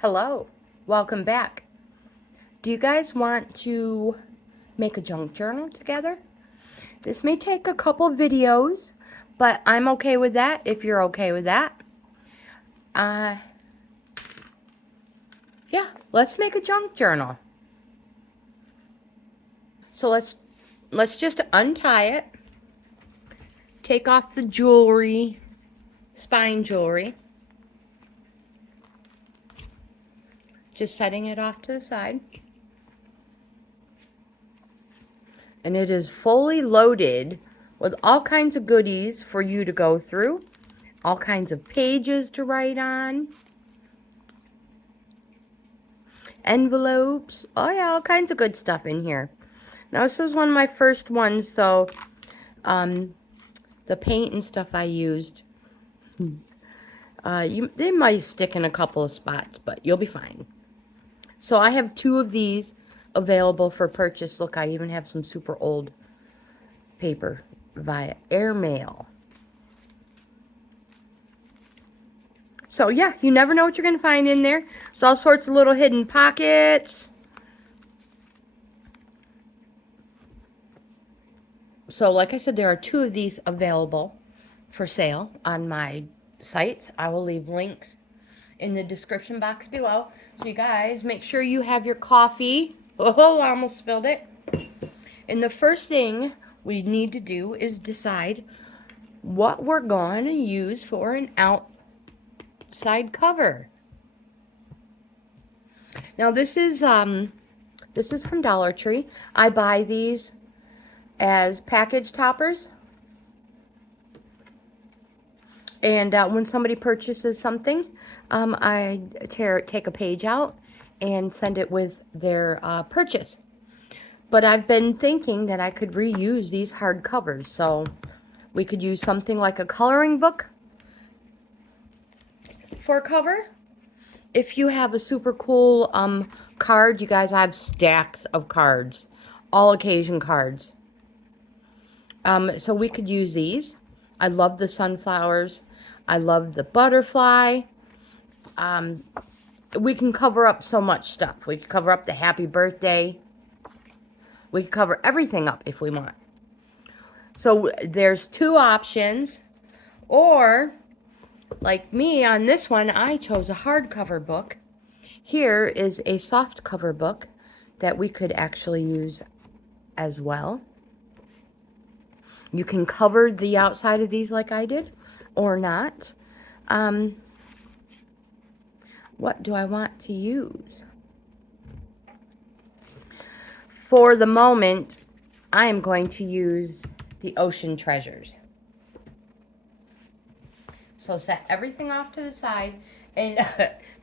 Hello, welcome back. Do you guys want to make a junk journal together? This may take a couple videos, but I'm okay with that if you're okay with that. Yeah, let's make a junk journal. So let's just untie it. Take off the jewelry, spine jewelry. Just setting it off to the side. And it is fully loaded with all kinds of goodies for you to go through. All kinds of pages to write on. Envelopes. Oh yeah, all kinds of good stuff in here. Now this was one of my first ones, so the paint and stuff I used, they might stick in a couple of spots, but you'll be fine. So I have 2 of these available for purchase. Look, I even have some super old paper via airmail. So yeah, you never know what you're going to find in there. There's all sorts of little hidden pockets. So like I said, there are 2 of these available for sale on my site. I will leave links in the description box below. So you guys, make sure you have your coffee. Oh, I almost spilled it. And the first thing we need to do is decide what we're going to use for an outside cover. Now this is from Dollar Tree. I buy these as package toppers. And when somebody purchases something, I take a page out and send it with their purchase. But I've been thinking that I could reuse these hard covers. So we could use something like a coloring book for a cover. If you have a super cool card, you guys, I have stacks of cards, all occasion cards. So we could use these. I love the sunflowers. I love the butterfly. We can cover up so much stuff. We can cover up the happy birthday. We can cover everything up if we want. So there's 2 options. Or, like me on this one, I chose a hardcover book. Here is a soft cover book that we could actually use as well. You can cover the outside of these like I did, or not. What do I want to use? For the moment, I am going to use the Ocean Treasures. So set everything off to the side. And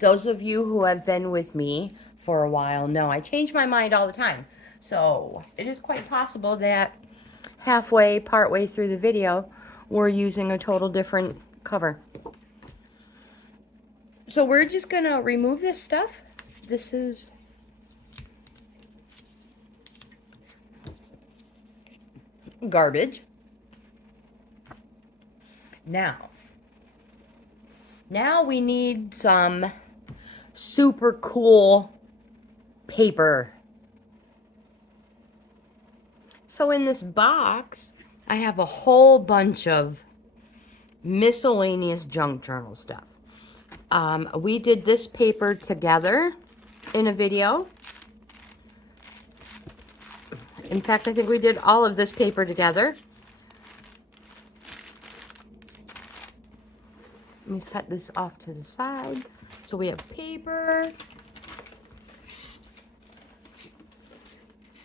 those of you who have been with me for a while know I change my mind all the time. So it is quite possible that halfway, partway through the video, we're using a total different cover. So we're just going to remove this stuff. This is garbage. Now we need some super cool paper. So in this box, I have a whole bunch of miscellaneous junk journal stuff. We did this paper together in a video. In fact, I think we did all of this paper together. Let me set this off to the side. So we have paper.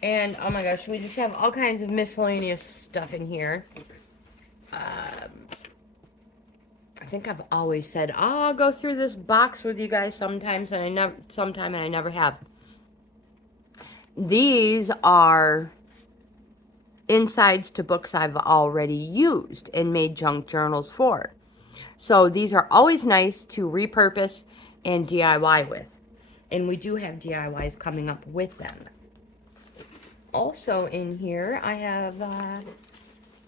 And, oh my gosh, we just have all kinds of miscellaneous stuff in here. I think I've always said, oh, I'll go through this box with you guys sometimes, and I never have. These are insides to books I've already used and made junk journals for. So these are always nice to repurpose and DIY with. And we do have DIYs coming up with them. Also in here, I have,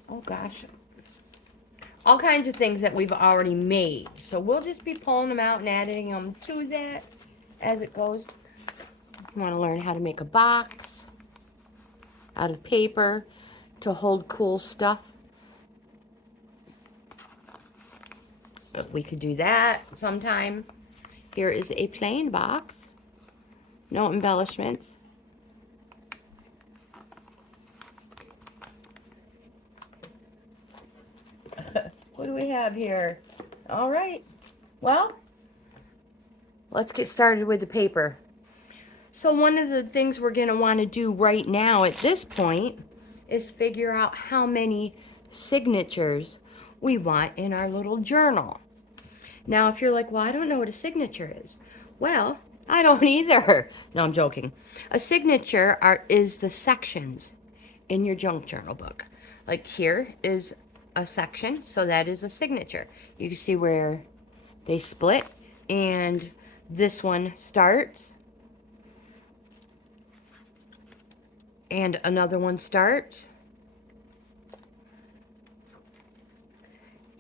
oh gosh, all kinds of things that we've already made. So we'll just be pulling them out and adding them to that. as it goes. You want to learn how to make a box out of paper to hold cool stuff. But we could do that sometime. Here is a plain box. No embellishments. What do we have here? All right. Well, let's get started with the paper. So one of the things we're going to want to do right now at this point is figure out how many signatures we want in our little journal. Now, if you're like, well, I don't know what a signature is. Well, I don't either. No, I'm joking. A signature is the sections in your junk journal book. Like here is a section, so that is a signature. You can see where they split, and this one starts, and another one starts,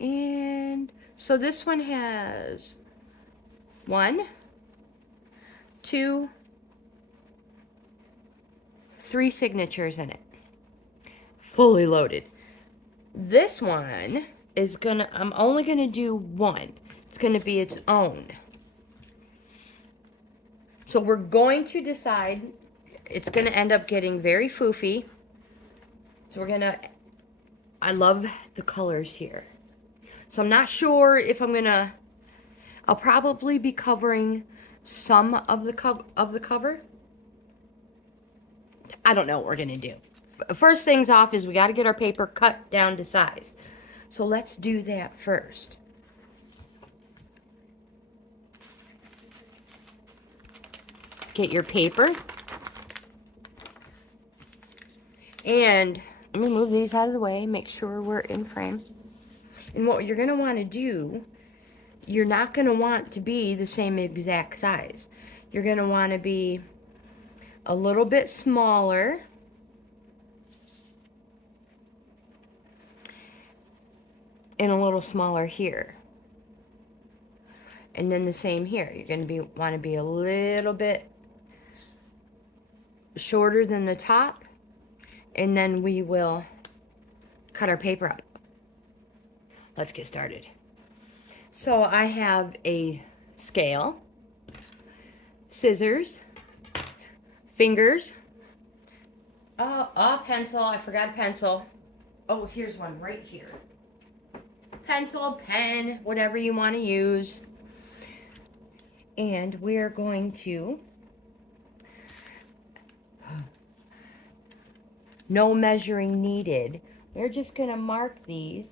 and so this one has 1, 2, 3 signatures in it, fully loaded. This one is I'm only gonna do 1. It's gonna be its own. So we're going to decide, it's gonna end up getting very foofy. So I love the colors here. So I'm not sure if I'll probably be covering some of the cover. I don't know what we're gonna do. First things off is we got to get our paper cut down to size. So let's do that first. Get your paper. And I'm going to move these out of the way, make sure we're in frame. And what you're going to want to do, you're not going to want to be the same exact size. You're going to want to be a little bit smaller. And a little smaller here. And then the same here. You're going to want to be a little bit shorter than the top. And then we will cut our paper up. Let's get started. So I have a scale, scissors, fingers, a pencil. I forgot a pencil. Oh, here's one right here. Pencil, pen, whatever you want to use. And we're going to, no measuring needed. We're just going to mark these.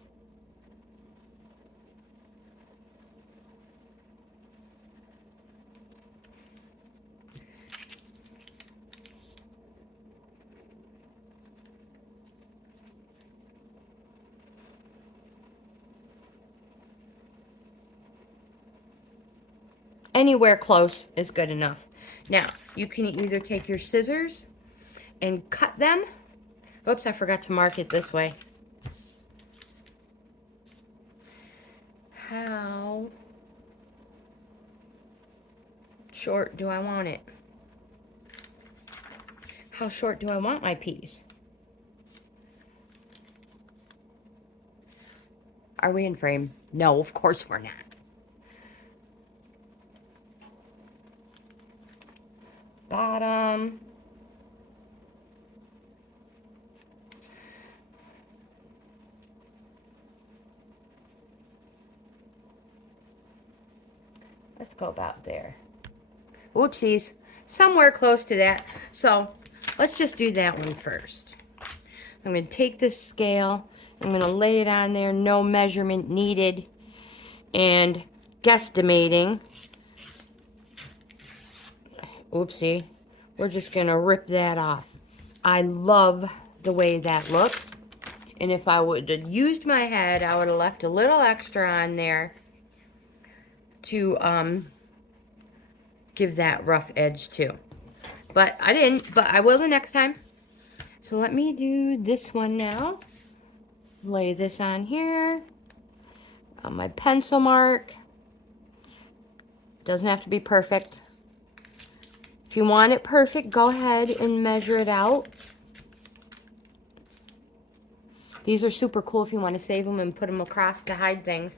Anywhere close is good enough. Now, you can either take your scissors and cut them. Oops, I forgot to mark it this way. How short do I want it? How short do I want my piece? Are we in frame? No, of course we're not. Bottom. Let's go about there. Whoopsies. Somewhere close to that. So let's just do that one first. I'm going to take this scale. I'm going to lay it on there. No measurement needed. And guesstimating. Oopsie. We're just going to rip that off. I love the way that looks. And if I would have used my head, I would have left a little extra on there to give that rough edge too. But I didn't, but I will the next time. So let me do this one now. Lay this on here. On my pencil mark. Doesn't have to be perfect. If you want it perfect, go ahead and measure it out. These are super cool if you want to save them and put them across to hide things.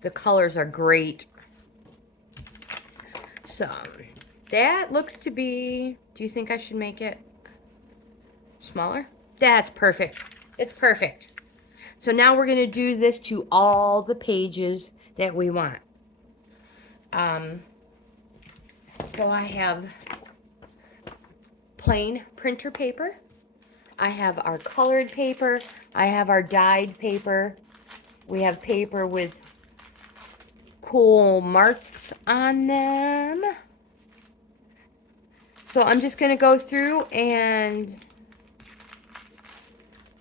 The colors are great. So, that looks to be... Do you think I should make it smaller? That's perfect. It's perfect. So now we're going to do this to all the pages that we want. So I have plain printer paper. I have our colored paper. I have our dyed paper. We have paper with cool marks on them. So I'm just going to go through and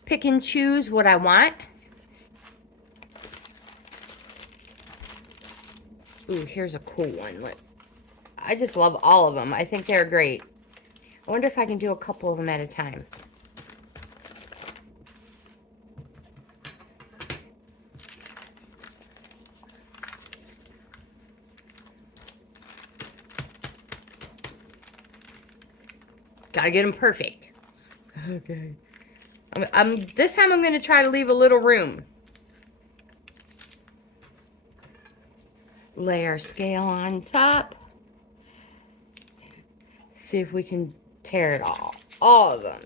pick and choose what I want. Ooh, here's a cool one. Look, I just love all of them. I think they're great. I wonder if I can do a couple of them at a time. Gotta get them perfect. Okay. This time I'm going to try to leave a little room. Lay our scale on top. See if we can tear it all of them.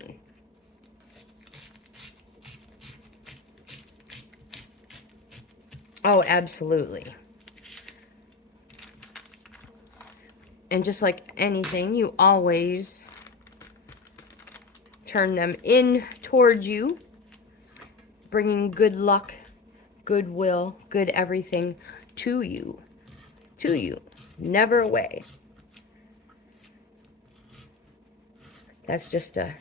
Oh, absolutely. And just like anything, you always turn them in towards you, bringing good luck, goodwill, good everything to you. Never away. That's just a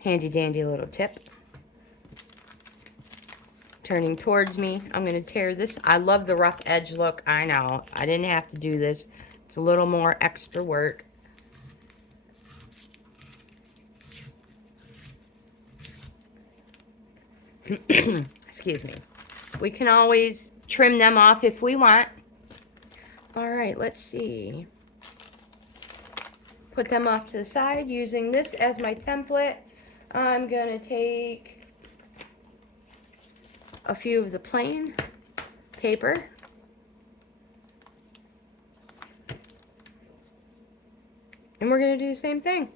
handy dandy little tip. Turning towards me, I'm going to tear this. I love the rough edge look. I know, I didn't have to do this. It's a little more extra work. Excuse me. We can always trim them off if we want. All right, let's see. Put them off to the side using this as my template. I'm going to take a few of the plain paper. And we're going to do the same thing.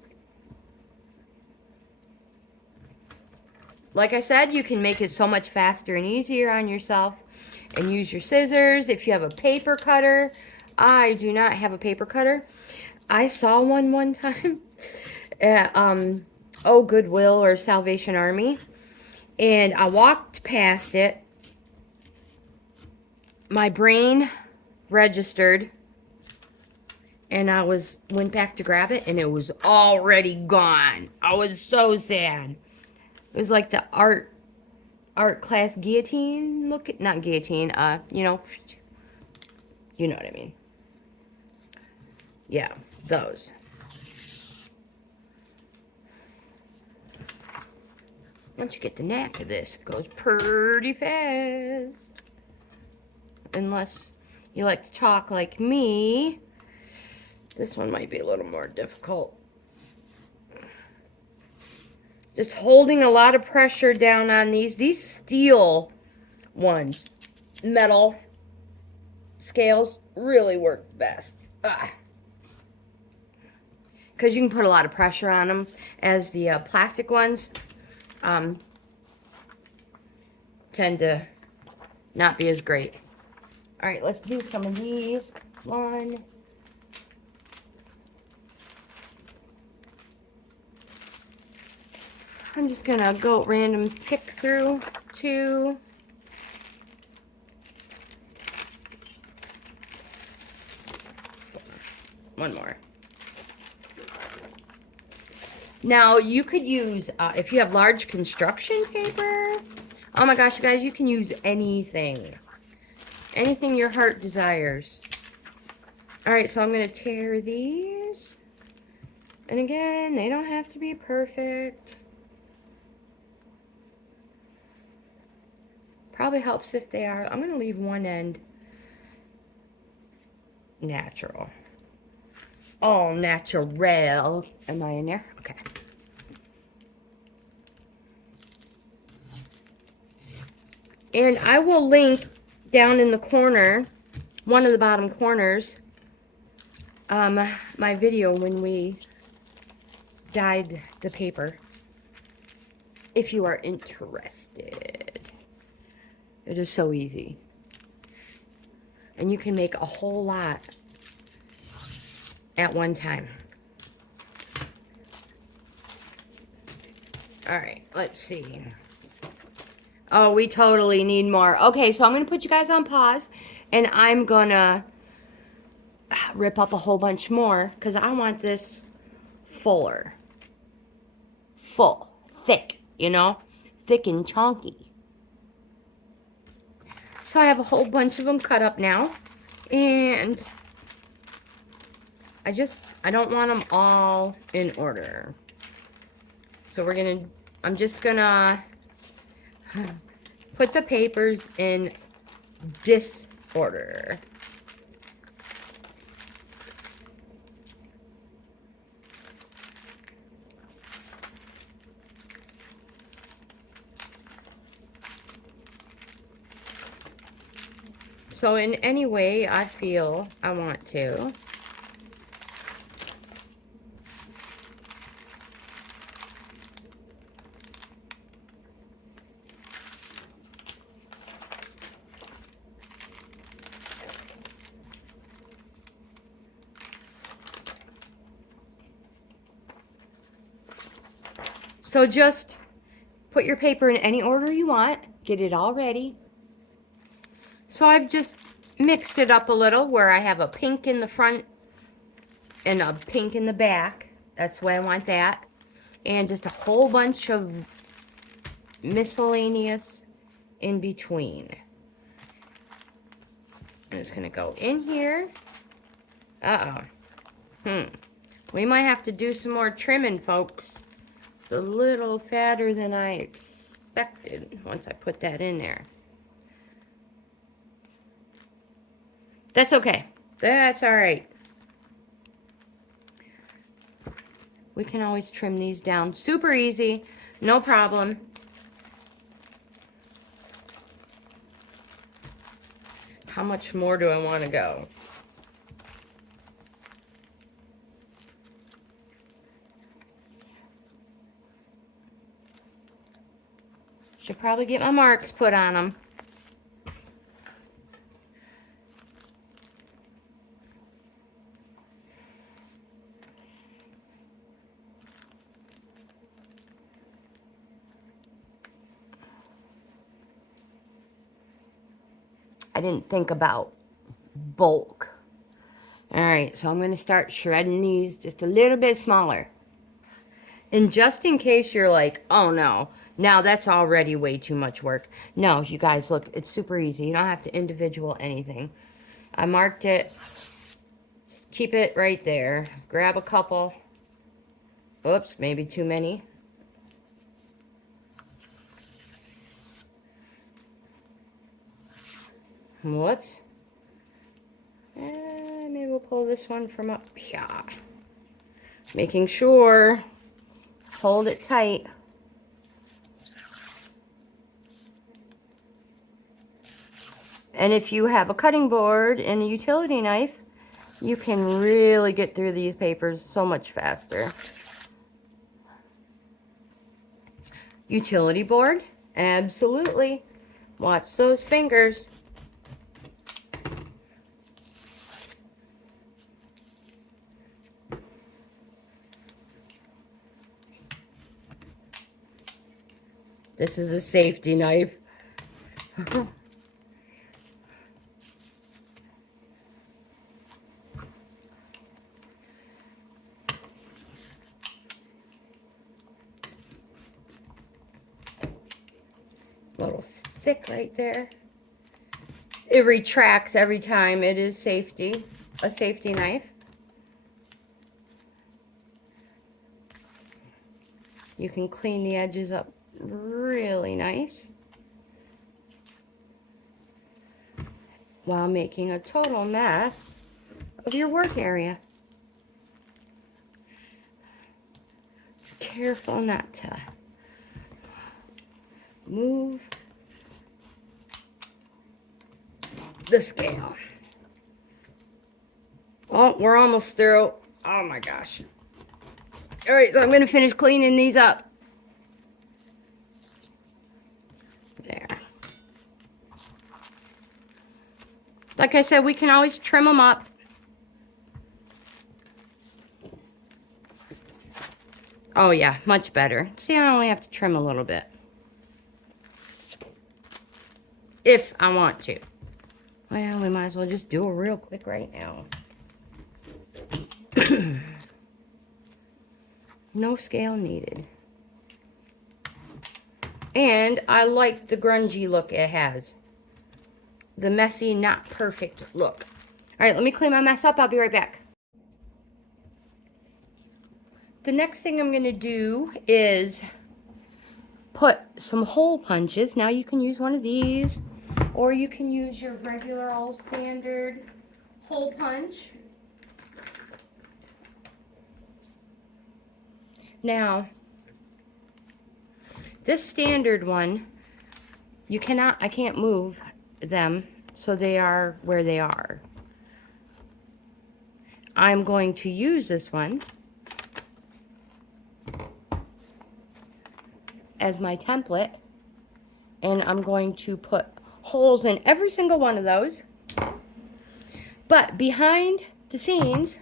Like I said, you can make it so much faster and easier on yourself and use your scissors. If you have a paper cutter, I do not have a paper cutter. I saw one time at Goodwill or Salvation Army, and I walked past it. My brain registered, and I went back to grab it, and it was already gone. I was so sad. It was like the art class guillotine look, not guillotine, you know what I mean. Yeah, those. Once you get the knack of this, it goes pretty fast. Unless you like to talk like me. This one might be a little more difficult. Just holding a lot of pressure down on these steel ones. Metal scales really work best. Because you can put a lot of pressure on them, as the plastic ones tend to not be as great. All right, let's do some of these. One. I'm just gonna go random pick through 2. One more. Now, you could use, if you have large construction paper, oh my gosh, you guys, you can use anything. Anything your heart desires. All right, so I'm going to tear these. And again, they don't have to be perfect. Probably helps if they are. I'm going to leave one end natural. All natural. Am I in there? Okay. And I will link down in the corner, one of the bottom corners, my video when we dyed the paper, if you are interested. It is so easy. And you can make a whole lot at one time. Alright, let's see. Oh, we totally need more. Okay, so I'm going to put you guys on pause, and I'm going to rip up a whole bunch more, because I want this fuller. Full. Thick, you know? Thick and chunky. So I have a whole bunch of them cut up now, and I don't want them all in order. So I'm just going to put the papers in disorder. So in any way I feel I want to. So just put your paper in any order you want. Get it all ready. So I've just mixed it up a little where I have a pink in the front and a pink in the back. That's the way I want that. And just a whole bunch of miscellaneous in between. I'm just going to go in here. We might have to do some more trimming, folks. It's a little fatter than I expected once I put that in there. That's okay. That's all right. We can always trim these down. Super easy. No problem. How much more do I want to go? Should probably get my marks put on them. I didn't think about bulk. Alright, so I'm going to start shredding these just a little bit smaller. And just in case you're like, oh no, now that's already way too much work. No, you guys, look, it's super easy. You don't have to individual anything. I marked it. Just keep it right there. Grab a couple. Oops, maybe too many. Whoops. Maybe we'll pull this one from up here. Making sure. Hold it tight. And if you have a cutting board and a utility knife, you can really get through these papers so much faster. Utility board? Absolutely. Watch those fingers. This is a safety knife. A little thick right there. It retracts every time. It is safety, a safety knife. You can clean the edges up really nice while making a total mess of your work area. Careful not to move the scale. Oh, we're almost through. Oh my gosh. All right, so I'm going to finish cleaning these up. There. Like I said, we can always trim them up. Oh yeah, much better. See, I only have to trim a little bit. If I want to. Well, we might as well just do it real quick right now. No scale needed. And I like the grungy look it has. The messy, not perfect look. Alright, let me clean my mess up. I'll be right back. The next thing I'm going to do is put some hole punches. Now you can use one of these, or you can use your regular old standard hole punch. Now, this standard one, I can't move them, so they are where they are. I'm going to use this one as my template, and I'm going to put holes in every single one of those. But behind the scenes,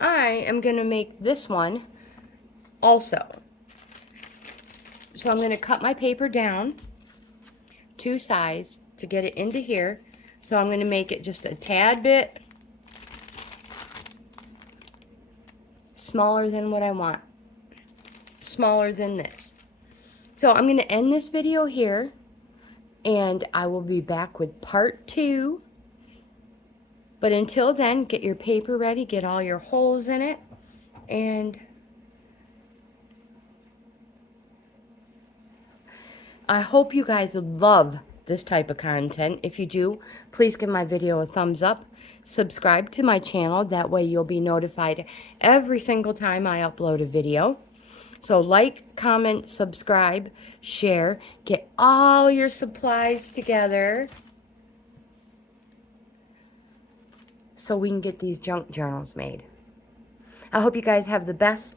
I am going to make this one also. So I'm going to cut my paper down 2 size to get it into here. So I'm going to make it just a tad bit smaller than what I want. Smaller than this. So I'm going to end this video here, and I will be back with part 2. But until then, get your paper ready, get all your holes in it, and I hope you guys love this type of content. If you do, please give my video a thumbs up. Subscribe to my channel. That way you'll be notified every single time I upload a video. So like, comment, subscribe, share. Get all your supplies together so we can get these junk journals made. I hope you guys have the best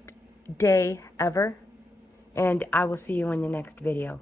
day ever, and I will see you in the next video.